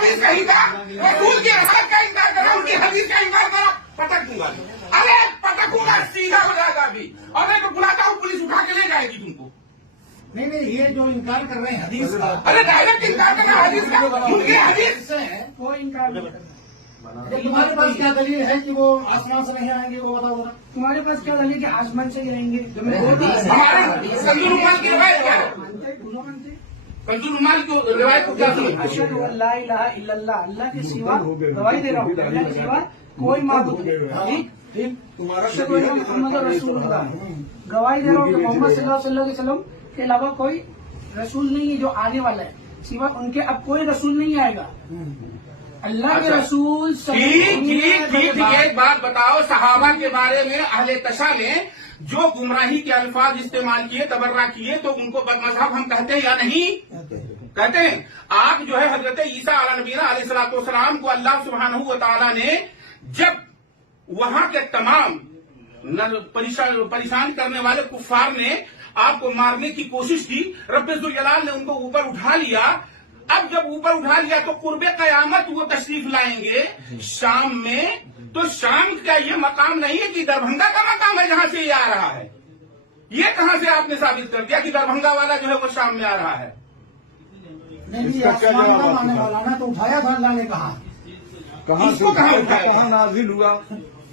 حدیث کہیں کا رسول کی رسالت کا انکار کرا ان کی حدیث کا انکار کرا پٹک دوں گا ارے پٹکوں گا سیدھا ہو جائے گا ابھی اور میں بلاتا ہوں پولیس اٹھا کے لے جائے گی تم کو نہیں یہ جو انکار کر رہے ہیں حدیث کا ارے ڈائریکٹ انکار کرنا حدیث کا ان کی حدیث سے ہے کوئی انکار نہیں کرنا تمہارے پاس کیا دلیل ہے کہ وہ آسمان سے نہیں آئیں گے وہ بتاؤ ذرا تمہارے پاس کیا دلیل کہ آسمان سے گریں گے ہمارے کنزول عمال کی روایت کیا ہے کنزول عمال کی روایت کو کیا سمجھتے اشہد ان لا الہ الا اللہ اللہ کے سوا گواہی دے رہا ہوں اللہ کے سوا کوئی معبود نہیں ٹھیک اشہد ان محمد رسول اللہ گواہی دے رہا ہوں کہ محمد صلی اللہ علیہ وسلم کے علاوہ کوئی رسول نہیں ہے جو آنے والا ہے سوا ان کے اب کوئی رسول نہیں آئے گا اللہ کے رسول ٹھیک ایک بات بتاؤ صحابہ کے بارے میں اہل تشا نے جو گمراہی کے الفاظ استعمال کیے تبرہ کیے تو ان کو بدمذہب ہم کہتے ہیں یا نہیں کہتے ہیں آپ جو ہے حضرت عیسیٰ علیہ نبینا علیہ الصلوۃ والسلام کو اللہ سبحانہ و تعالیٰ نے جب وہاں کے تمام پریشان کرنے والے کفار نے آپ کو مارنے کی کوشش کی رب ذوالجلال نے ان کو اوپر اٹھا لیا اب جب اوپر اٹھا لیا تو قرب قیامت وہ تشریف لائیں گے شام میں تو شام کا یہ مقام نہیں ہے کہ دربھنگا کا مقام ہے جہاں سے یہ آ رہا ہے یہ کہاں سے آپ نے ثابت کر دیا کہ دربھنگا والا جو ہے وہ شام میں آ رہا ہے نہیں آسمان کا ماننے والا نا تو اٹھایا تھا اللہ نے کہا کہاں سے کہاں نازل ہوا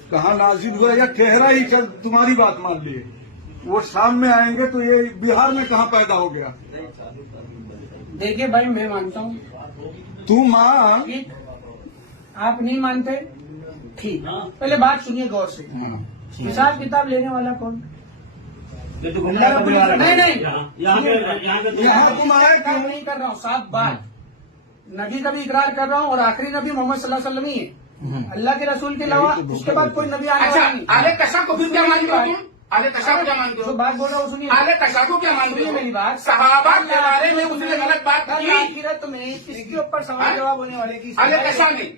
کہاں نازل ہوا یا ٹھہرا ہی چل تمہاری بات مان لیے وہ شام میں آئیں گے تو یہ بہار میں کہاں پیدا ہو گیا دیکھیے بھائی میں مانتا ہوں تو مان ٹھیک آپ نہیں مانتے ٹھیک پہلے بات سنیے غور سے حساب کتاب لینے والا کون اللہ رب العالمین نہیں نہیں کر رہا ہوں صاف بات نبی کا بھی اقرار کر رہا ہوں اور آخری نبی محمد صلی اللہ علیہ وسلم ہی ہے اللہ کے رسول کے علاوہ اس کے بعد کوئی نبی آنے والا نہیں اعلی تشا کو پھر کیا مانتے ہو تم اعلی تشا کو کیا مانتے جو ہو بات بول رہا ہوں سنیے اعلی تشا کو کیا مانتے ہو میری بات صحابہ کے بارے میں اس نے غلط بات کل کی آخرت میں کس کے اوپر سوال جواب ہونے والے کی اعلی تشا نے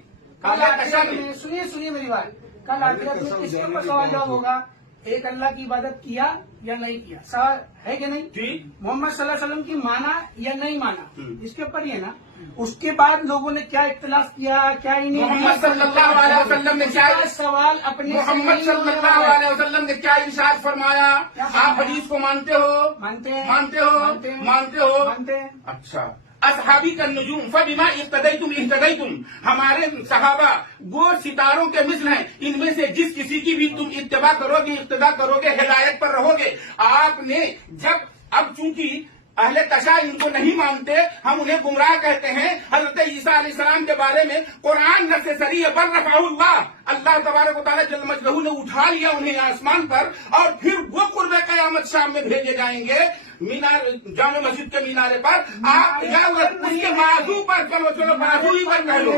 کل اعلی تشا آخرت نے میں سنیے میری بات کل آخرت میں کس کے اوپر سوال جواب ہوگا ایک اللہ کی عبادت کیا یا نہیں کیا سوال ہے کہ نہیں ٹھیک محمد صلی اللہ علیہ وسلم کی مانا یا نہیں مانا اس کے اوپر ہی ہے نا اس کے بعد لوگوں نے کیا اختلاف کیا کیا ہی نہیں محمد صلی اللہ علیہ وسلم نے کیا سوال اپنے محمد صلی اللہ علیہ وسلم نے کیا ارشاد فرمایا آپ حدیث کو مانتے ہو مانتے ہیں مانتے ہو مانتے ہو مانتے ہیں اچھا اصحابی کا نجوم فبما اقتدیتم اہتدیتم ہمارے صحابہ وہ ستاروں کے مثل ہیں ان میں سے جس کسی کی بھی تم اتباع کرو گے اقتداء کرو گے ہدایت پر رہو گے آپ نے جب اب چونکہ اہل تشا ان کو نہیں مانتے ہم انہیں گمراہ کہتے ہیں حضرت عیسیٰ علیہ السلام کے بارے میں قرآن نص صریح ہے بل رفعہ اللہ تبارک و تعالیٰ جل مجدہ نے اٹھا لیا انہیں آسمان پر اور پھر وہ قرب قیامت شام میں بھیجے جائیں گے مینار جامع مسجد کے مینارے پر آپ یا اس کے بازو پر چلو بازو ہی پر کہہ لو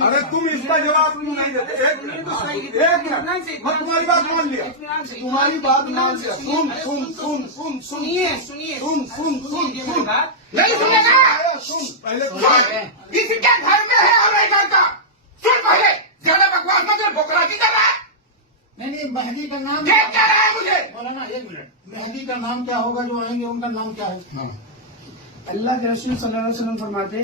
ارے تم اس کا جواب کیوں نہیں دیتے ایک منٹ تمہاری بات مان لیا تمہاری بات مان لیا سنیے نہیں سنے گا پہلے کسی کے گھر میں ہے اور نہیں کرتا سن پہلے زیادہ بکواس مت بکراتی کر رہا ہے نہیں مہدی کا نام دیکھ کیا رہا ہے مجھے مولانا ایک منٹ مہدی کا نام کیا ہوگا جو آئیں گے ان کا نام کیا ہے اللہ کے رسول صلی اللہ علیہ وسلم فرماتے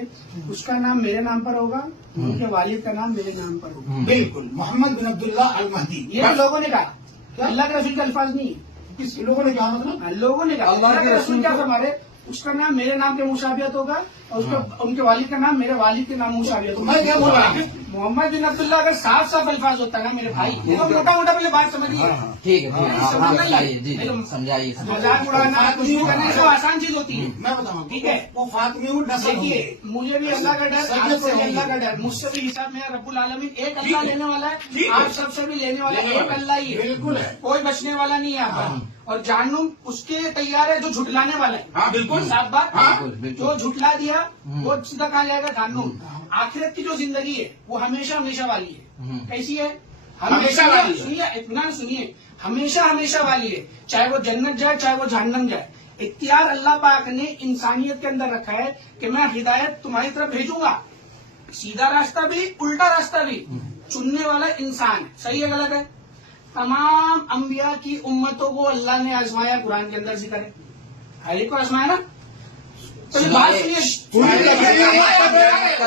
اس کا نام میرے نام پر ہوگا ان کے والد کا نام میرے نام پر ہوگا بالکل محمد بن عبداللہ المہدی یہ لوگوں نے کہا اللہ کے رسول کے الفاظ نہیں ہے کس لوگوں نے کہا مطلب لوگوں نے کہا اللہ کے رسول کیا فرماتے اس کا نام میرے نام کے مشابہت ہوگا اور ان کے والد کا نام میرے والد کے نام مشابہت ہوگا میں کیا بول رہا ہوں محمد بن عبداللہ اگر صاف الفاظ ہوتا ہے نا میرے بھائی تو موٹا موٹا پہلے بات سمجھیے ٹھیک ہے سمجھائیے مذاق اڑانا کچھ بھی کرنا تو آسان چیز ہوتی ہے میں بتاؤں ٹھیک ہے وہ فاطمی دیکھیے مجھے بھی اللہ کا ڈر آپ کو بھی اللہ کا ڈر مجھ سے بھی حساب میں رب العالمین ایک اللہ لینے والا ہے آپ سب سے بھی لینے والا ہے ایک اللہ ہی ہے بالکل ہے کوئی بچنے والا نہیں ہے آپ کا اور جہنم اس کے تیار ہے جو جھٹلانے والا ہے ہاں بالکل صاف بات بالکل جو جھٹلا دیا وہ سیدھا کہاں جائے گا جہنم آخرت کی جو زندگی ہے وہ ہمیشہ ہمیشہ والی ہے کیسی ہے ہمیشہ والی ہے۔ سنیے اطمینان سنیے ہمیشہ ہمیشہ والی ہے چاہے وہ جنت جائے چاہے وہ جہنم جائے اختیار اللہ پاک نے انسانیت کے اندر رکھا ہے کہ میں ہدایت تمہاری طرف بھیجوں گا سیدھا راستہ بھی الٹا راستہ بھی چننے والا انسان ہے صحیح ہے غلط ہے تمام انبیاء کی امتوں کو اللہ نے آزمایا قرآن کے اندر ذکر ہے ہر ایک کو آزمایا نا تو یہ بات سنیے